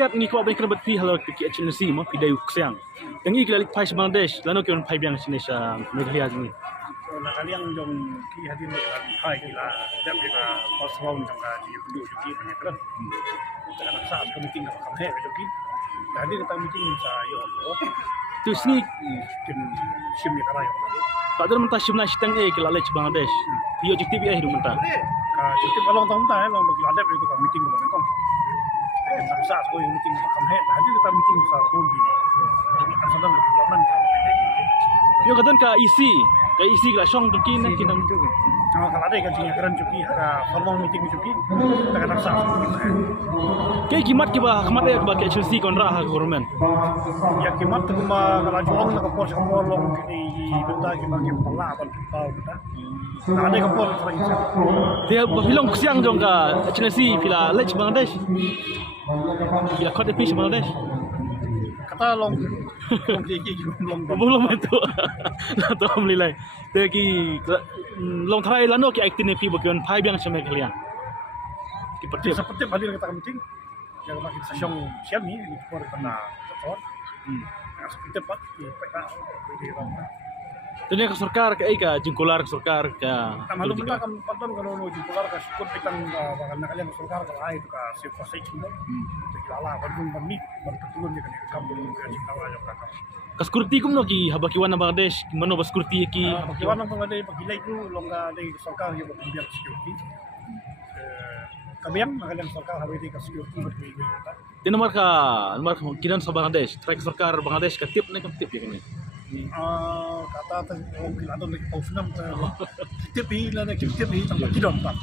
lihat ni kau kena berti halau ki agency mo pidai uksiang. Tangi kila pai Bangladesh lano kion pai biang sini sa Meghalaya ni. Nak kalian jom ki hadir nak pai kila dak kita kosong jom ka di duduk ki banyak kan. Jangan saat meeting nak kamhe jom ki. Hadir kita meeting sa yo. Tu sini Kim sim ni karayo. tak ada mentah simna sitang kila lech Bangladesh. Iyo objektif hidu mentah. Ka jadi balong tong ta long bagi ada itu ka meeting dengan kong. Nak saat ko yung meeting nak kamhe hadir kita meeting sa bondi. Jadi kan sedang berjalan. Iyo katan ka isi ka song tukin na kinang tu. Kalau ada kan sini keren cuki, ada formal meeting cuki, kita nak sah. Kay kimat kiba kamat ay ba agency konra ha government. Ya kimat tu cuma kalau jual nak kapor kapor long ini benda kita kita pelaban kita benda. Ada kapor lagi. Dia bilong siang jong ka agency pila lech Bangladesh. Pila kod fish Bangladesh. Kata long long Belum itu. Nah tu alhamdulillah. Tegi long try lano ki actin pi bagian pai biang sama kalian. Seperti seperti hadir kita meeting. Yang makin sesiong siang ni kapor kena kapor. Seperti pak kita Tanya ke sarkar ke ika jingkular ke sarkar ke. Malu kita kan panton kalau mau jumpa ke syukur kita bahkan nak kalian surkar kalau ai itu ke siapa sih cuma. Jadi Allah bandung bani berketurun di kampung ke Jawa yang kakak. Kaskurti kum no ki habakiwan na Bangladesh mano baskurti ki. Bagaimana pengadai pagilay itu longga dari sarkar yang berpihak security. Kami yang kalian sarkar habis di security berpihak kita. Tinamar kinan sa Bangladesh, try ke sarkar Bangladesh ka tip na ka tip ya kani. Kata orang kiladon lagi pausunam kita pilih lagi kita pilih tanpa kidon tak.